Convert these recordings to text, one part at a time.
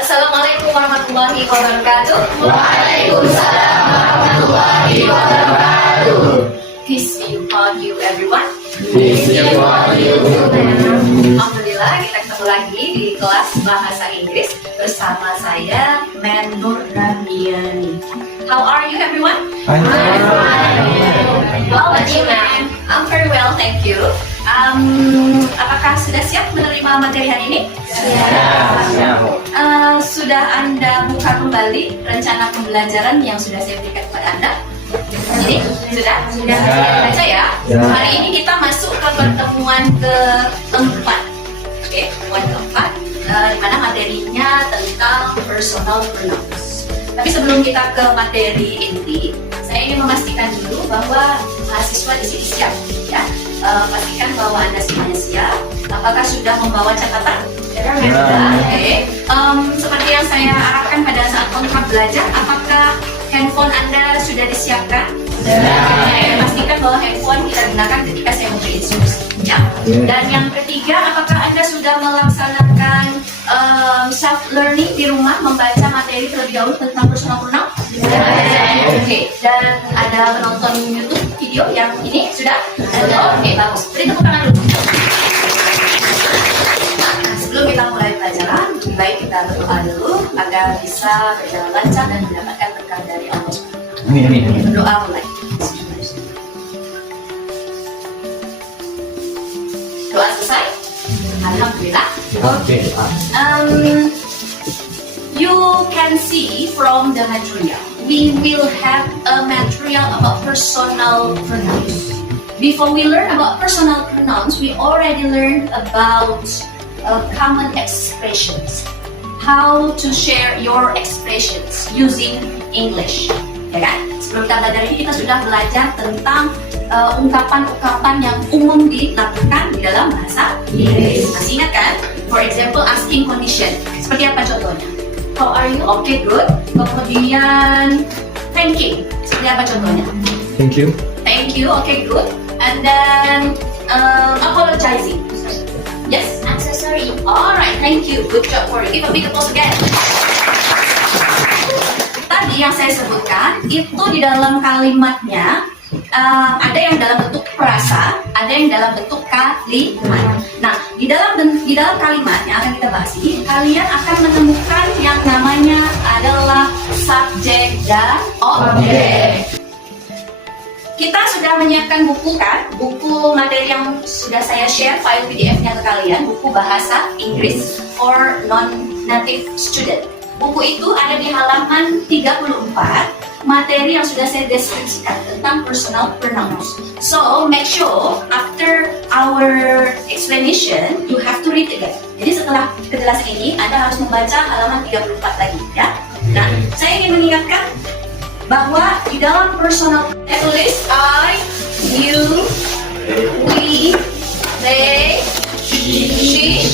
Assalamualaikum warahmatullahi wabarakatuh. Waalaikumsalam warahmatullahi wabarakatuh. Peace be upon you everyone. Peace be upon you. Alhamdulillah kita ketemu lagi di kelas bahasa Inggris bersama saya Nur Rabiani. How are you everyone? I'm Well, thank you ma'am. I'm very well, thank you. Apakah sudah siap menerima materi hari ini? Sudah Anda buka kembali rencana pembelajaran yang sudah saya berikan kepada Anda? Ini sudah baca ya. Hari ini kita masuk ke pertemuan keempat. Oke, pertemuan keempat, di mana materinya tentang personal pronouns. Tapi sebelum kita ke materi inti, saya ingin memastikan dulu bahwa mahasiswa di sini siap, ya. Pastikan bahwa Anda semuanya siap. Apakah sudah membawa catatan? Sudah. Oke. Seperti yang saya arahkan pada saat kontrak belajar, apakah handphone Anda sudah disiapkan? Pastikan bahwa handphone kita gunakan ketika saya memberi instruksi. Ya. Dan yang ketiga, apakah Anda sudah melaksanakan self learning di rumah, membaca materi terlebih dahulu tentang personal pronoun? Oke. Dan ada menonton YouTube video yang ini sudah? Oke, bagus. Beri tepuk tangan dulu. Sebelum kita mulai pelajaran, lebih baik kita berdoa dulu agar bisa berjalan lancar dan mendapatkan berkah dari Allah SWT. Berdoa mulai. Doa selesai? Alhamdulillah. You can see from the material, we will have a material about personal pronouns. Before we learn about personal pronouns, we already learned about common expressions. How to share your expressions using English. Ya kan? Sebelum kita belajar ini, kita sudah belajar tentang ungkapan-ungkapan yang umum dilakukan di dalam bahasa Inggris. Masih ingat kan? For example, asking condition. Seperti apa contohnya? How are you? Okay, good. Kemudian, thanking. Seperti apa contohnya? Thank you. Thank you. Okay, good. And then, apologizing. Yes, I'm so sorry. Alright, thank you. Good job for you. Give a big applause again. Tadi yang saya sebutkan, itu di dalam kalimatnya, ada yang dalam bentuk frasa, ada yang dalam bentuk kalimat. Nah, di dalam kalimat yang akan kita bahas ini, kalian akan menemukan yang namanya adalah subjek dan objek. Kita sudah menyiapkan buku kan? Buku materi yang sudah saya share file PDF-nya ke kalian, buku bahasa Inggris for non-native student. Buku itu ada di halaman 34, materi yang sudah saya deskripsikan tentang personal pronouns. So, make sure after our explanation, you have to read again. Jadi setelah penjelasan ini, Anda harus membaca halaman 34 lagi, ya. Nah, saya ingin mengingatkan bahwa di dalam personal tulis I, you, we, they, she,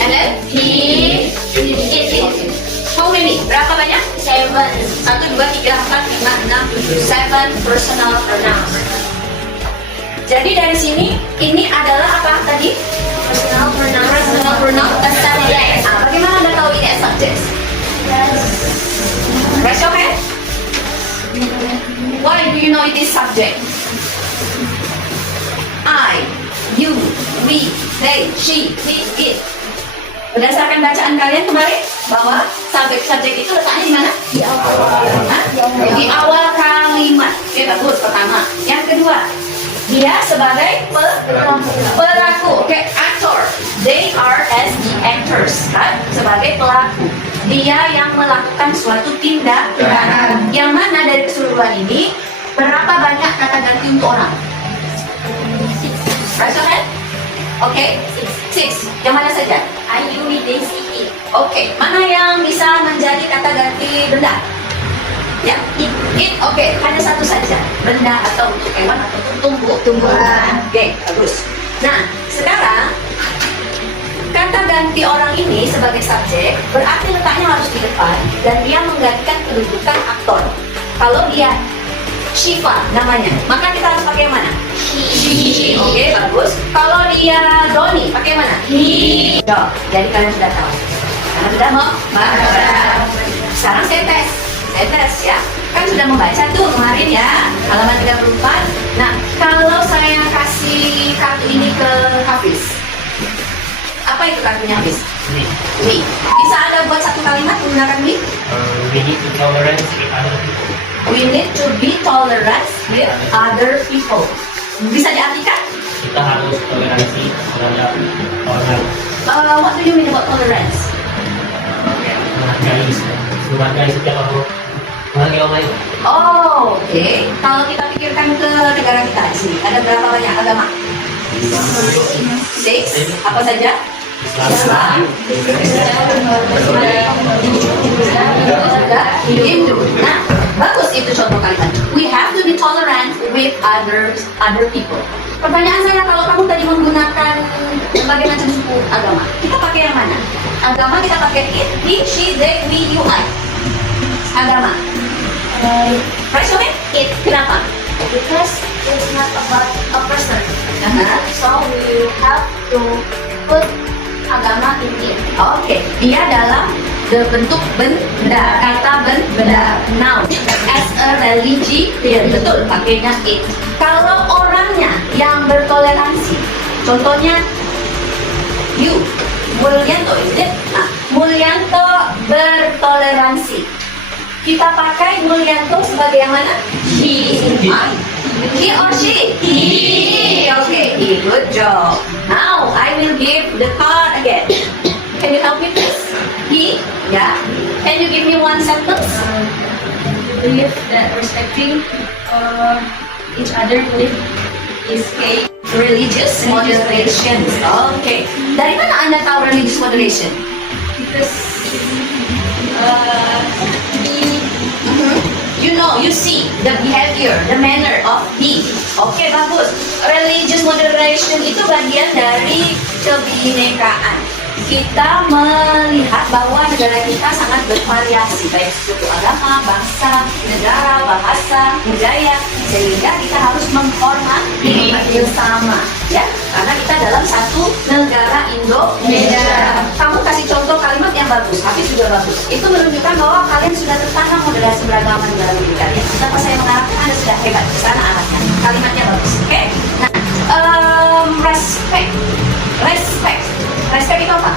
and then he, it. How many? Berapa banyak? 7. 1, 2, 3, 4, 5, 6, 7 personal pronouns. Jadi dari sini, ini adalah apa tadi? Personal pronoun. Personal pronoun dan subject. Bagaimana Anda tahu ini subject? Raise your hand. Why do you know it is subject? I, you, we, they, she, it. Berdasarkan bacaan kalian kemarin bahwa subjek itu letaknya di mana? Di awal. Di awal kalimat. Oke, bagus. Pertama. Yang kedua, dia sebagai pelaku. Oke, actor. They are as the actors. Kan? Sebagai pelaku. Dia yang melakukan suatu tindakan. Yang mana dari keseluruhan ini berapa banyak kata ganti untuk orang? Raise your hand. Oke, 6. Yang mana saja? I, you, we, they, she, it. Oke, mana yang bisa menjadi kata ganti benda? Ya, it. Oke, hanya satu saja. Benda atau untuk hewan atau untuk tumbuhan. Oke, bagus. Nah, sekarang kata ganti orang ini sebagai subjek berarti letaknya harus di depan dan dia menggantikan kedudukan aktor. Kalau dia Shiva namanya, maka kita harus pakai yang mana? She. Oke, bagus. Kalau dia Doni, pakai mana? He. Jadi kalian sudah tahu. sudah mau membaca. Sekarang saya tes ya. Kan sudah membaca tuh kemarin ya, halaman 34. Nah, kalau saya kasih kartu ini ke Hafiz, apa itu kartunya Hafiz? We. Bisa Anda buat satu kalimat menggunakan we? We need to tolerance with other people. We need to be tolerant with other people. Bisa diartikan? Kita harus toleransi terhadap orang What do you mean about tolerance? menghargai setiap orang, menghargai orang lain. Oh, oke. Kalau kita pikirkan ke negara kita di sini, ada berapa banyak agama? 6. Apa saja? Islam, Hindu. Nah, bagus itu contoh kalimat. We have to be tolerant with other people. Pertanyaan saya, kalau kamu tadi menggunakan berbagai macam suku agama, kita pakai yang mana? Agama kita pakai it, he, she, they, we, you, I. Agama. Right, so it. Kenapa? Because it's not about a person. Aha. So we have to put agama in it. Oke, dia dalam bentuk benda, kata benda, noun. As a religion, betul, pakainya it. Kalau orangnya yang bertoleransi, contohnya you, Mulyanto, is it? Nah, Mulyanto bertoleransi. Kita pakai Mulyanto sebagai yang mana? He. He or she? He. Okay, good job. Now I will give the card again. Can you help me please? He. Yeah. Can you give me one sentence? Believe that respecting each other belief is a Religious moderation. Okay. Dari mana Anda tahu religious moderation? because You know, you see the behavior, the manner of he. Oke, bagus. Religious moderation itu bagian dari kebinekaan. Kita melihat bahwa negara kita sangat bervariasi, baik suku agama, bangsa, negara, bahasa, budaya, sehingga kita harus menghormati bersama, ya, karena kita dalam satu negara Indonesia. Kamu kasih contoh kalimat yang bagus, Hafiz juga bagus. Itu menunjukkan bahwa kalian sudah tertanam moderasi beragama di dalam diri kalian. Tanpa saya mengharapkan Anda sudah hebat di sana anaknya. Kalimatnya bagus, oke? Nah, respect itu apa?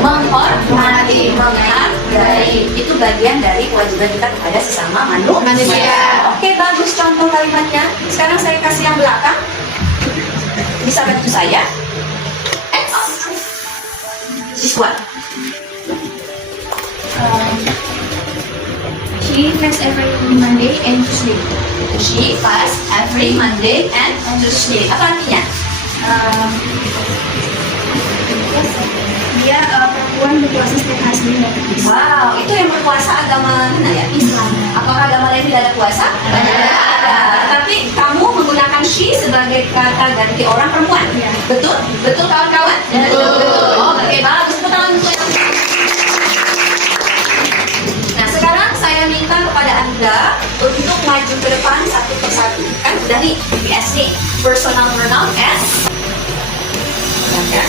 Menghormati, menghargai. Itu bagian dari kewajiban kita kepada sesama manusia. Oke, bagus contoh kalimatnya. Sekarang saya kasih yang belakang. Bisa bantu saya? X. This one. she fasts every Monday and Tuesday. She fasts every Monday and Tuesday. Apa artinya? Dia perempuan berpuasa setiap hari. Wow, itu yang berpuasa agama mana ya? Islam. Apakah agama lain tidak ada puasa? Ada. Tapi kamu menggunakan she sebagai kata ganti orang perempuan. Iya. Betul? Betul kawan-kawan? Betul. Oke, bagus. Tepuk tangan untuk yang... Nah, sekarang saya minta kepada Anda untuk maju ke depan satu persatu. Kan sudah nih, PPS nih. Personal pronoun S. Ya.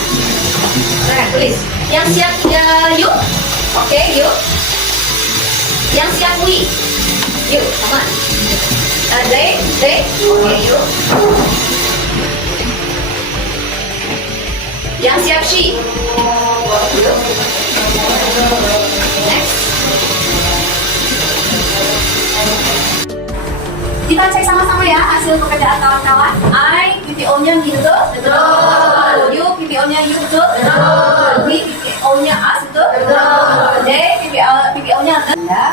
Silakan tulis. Yang siap you. Oke, you. Yang siap we. You, come on. They. Oke, you. Yang siap she. You. Next. Kita cek sama-sama ya hasil pekerjaan kawan-kawan. I, PPO-nya gitu, betul. You, PPO-nya you, betul. We, PPO-nya us, betul. They, PPO-nya ya.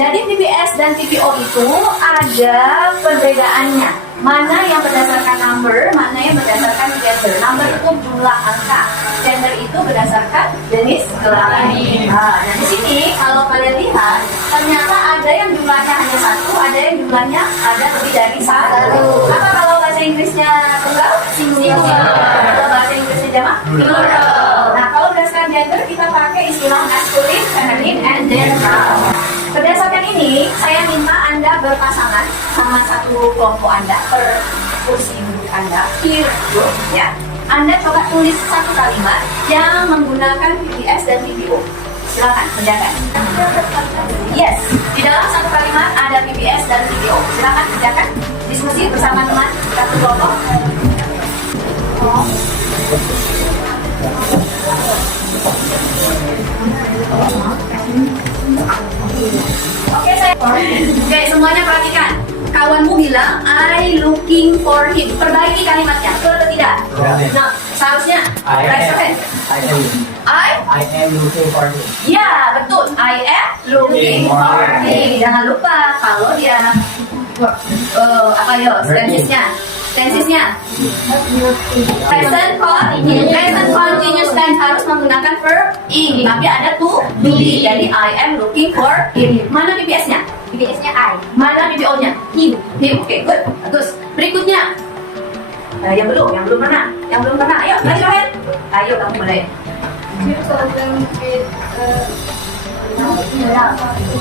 Jadi PPS dan PPO itu ada perbedaannya. Mana yang berdasarkan number, mana yang berdasarkan gender. Number itu jumlah angka. Gender itu berdasarkan jenis kelamin. Nah, di sini kalau kalian lihat, ternyata ada yang jumlahnya hanya satu, ada yang jumlahnya ada lebih dari satu. Apa kalau bahasa Inggrisnya tunggal? Singular. Kalau bahasa Inggrisnya jamak? Plural. Nah, kalau berdasarkan gender kita pakai istilah masculine, feminine, and then noun. Berdasarkan ini, saya minta Anda berpasangan sama satu kelompok Anda per kursi duduk Anda, peer group, ya. Anda coba tulis satu kalimat yang menggunakan PPS dan PPO. Silakan, kerjakan. Yes, di dalam satu kalimat ada PPS dan PPO. Silakan kerjakan. Diskusi bersama teman satu kelompok. Oke, semuanya perhatikan. Kawanmu bilang, I looking for him. Perbaiki kalimatnya, betul atau tidak? Nah, seharusnya I am looking for him. Ya, betul. I am looking for him. Jangan lupa kalau dia apa yo? Tensesnya. Present continuous tense harus menggunakan verb ing. Tapi ada to be. Jadi I am looking for him. Mana BPS-nya? BPS-nya I. Mana BPO-nya? Him. Oke, good. Bagus. Berikutnya. Yang belum pernah. Ayo, lanjut Ren. Ayo kamu mulai. You told them with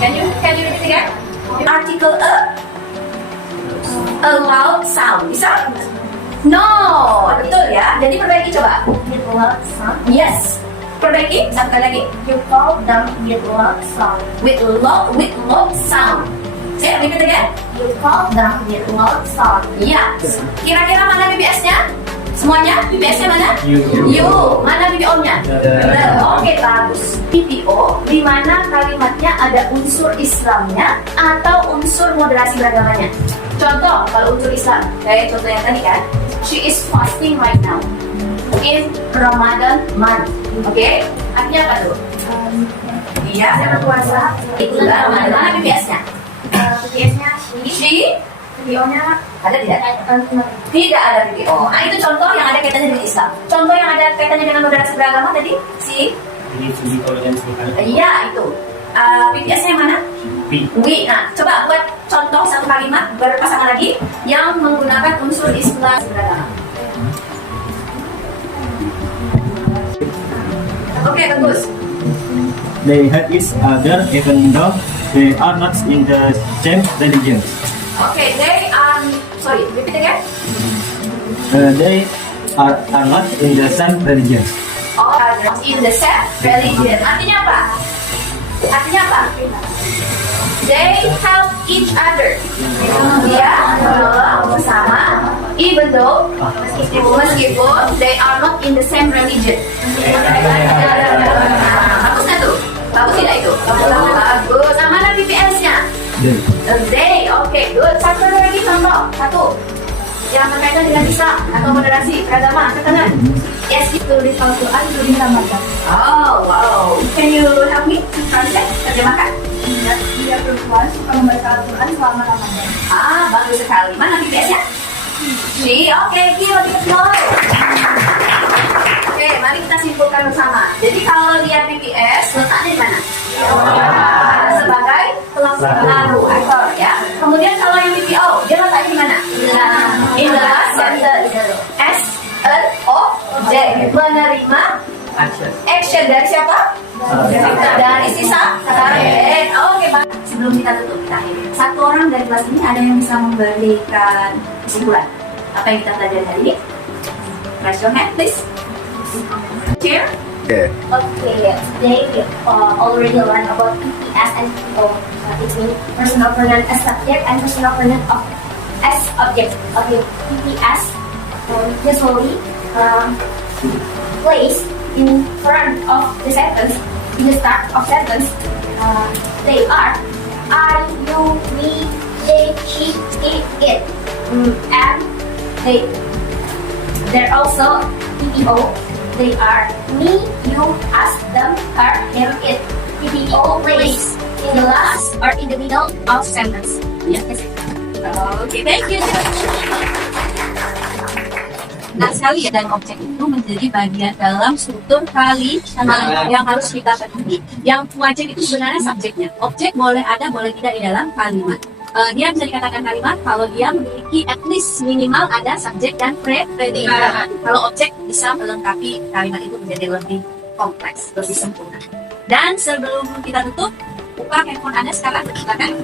Can you repeat again? Article a loud sound. Bisa? No, betul ya. Jadi perbaiki coba. with loud sound. Yes. Perbaiki satu kali lagi. You call them with loud sound. With loud sound. Say repeat again. You call them with loud sound. Iya. Kira-kira mana BPS-nya? Semuanya? BPS-nya mana? You. Mana BPO-nya? Oke, bagus. BPO di mana kalimatnya ada unsur Islamnya atau unsur moderasi beragamanya. Contoh, kalau unsur Islam, kayak contoh yang tadi kan, she is fasting right now in Ramadan month. Oke? Artinya apa tuh? Iya, saya berpuasa. Itulah mana BPS-nya? BPS-nya She, BPO-nya ada tidak? Tidak ada BPO. Nah, itu contoh yang ada kaitannya dengan Islam. Contoh yang ada kaitannya dengan moderasi beragama tadi, si? Ini studi toleransi sekali. Iya, itu. BPS-nya mana? We. Nah, coba buat contoh satu kalimat berpasangan lagi yang menggunakan unsur Islam beragama. Oke, bagus. They hate each other even though they are not in the same religion. Oke, they are. Sorry, repeat again. They are not in the same religion. Oh, in the same religion. Artinya apa? They help each other. Dia menolong bersama, even though meskipun they are not in the same religion. Bagus nggak tuh? Bagus tidak itu? Bagus. Nah, mana BPS-nya? They. Oke, good. Satu lagi contoh. Satu. Yang berkaitan dengan Islam atau moderasi beragama, angkat tangan. Yes, itu di Al-Quran during Ramadan. Oh, wow. Can you help me to translate? Terjemahkan. Dia perempuan suka membaca Al-Quran selama Ramadan. Bagus sekali. Mana BPS-nya? She. Oke, Ki lebih ke flow. Oke, mari kita simpulkan bersama. Jadi kalau dia BPS, letaknya di mana? Sebagai pelaku aktor ya. Kemudian kalau yang BPO, dia letaknya di mana? In the last sentence. S an object, menerima action dari siapa? Dari si subjek. Oke, Pak. Sebelum kita tutup, kita akhiri. Satu orang dari kelas ini ada yang bisa memberikan kesimpulan apa yang kita pelajari hari ini? Raise your hand, please. Cheer. Okay. Okay, today we already learned about PPS and PO. It means personal pronoun as subject and personal pronoun of as object. Okay, PPS usually placed in front of the sentence, in the start of sentence. They are I, you, we, they, she, it, and they're also PPO. They are me, you, us, them, her, him, it. PPO placed in the last or in the middle of sentence. Yes. Okay, thank you. Nah, sekali ya, dan objek itu menjadi bagian dalam struktur kali yang harus kita penuhi. Yang wajib itu sebenarnya subjeknya. Objek boleh ada, boleh tidak di dalam kalimat. Dia bisa dikatakan kalimat kalau dia memiliki at least minimal ada subjek dan predikat. Kalau objek bisa melengkapi kalimat itu menjadi lebih kompleks, lebih sempurna. Dan sebelum kita tutup, buka handphone Anda sekarang, silakan.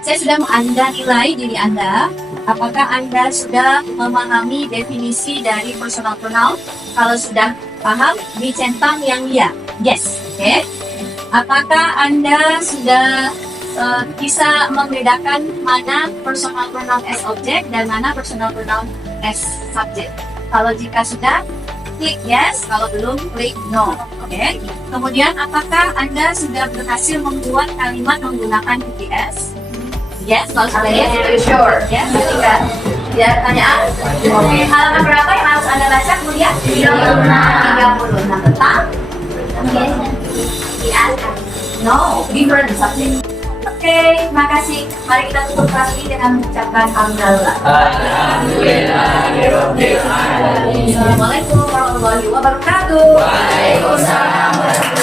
Saya sudah Anda nilai diri Anda Apakah Anda sudah memahami definisi dari personal pronoun? Kalau sudah paham, dicentang yang ya. Yes. Oke. Apakah Anda sudah bisa membedakan mana personal pronoun as object dan mana personal pronoun as subject? Kalau jika sudah, klik yes. Kalau belum, klik no. Oke. Kemudian, apakah Anda sudah berhasil membuat kalimat menggunakan PPS? Yes, kalau sudah yes, very sure. Yes, ketika ya tanyaan. Oke, halaman berapa yang harus Anda baca kemudian? 36 tentang? No, different subject. Oke, terima kasih. Mari kita tutup kelas ini dengan mengucapkan alhamdulillah. Assalamualaikum warahmatullahi wabarakatuh. Waalaikumsalam warahmatullahi wabarakatuh.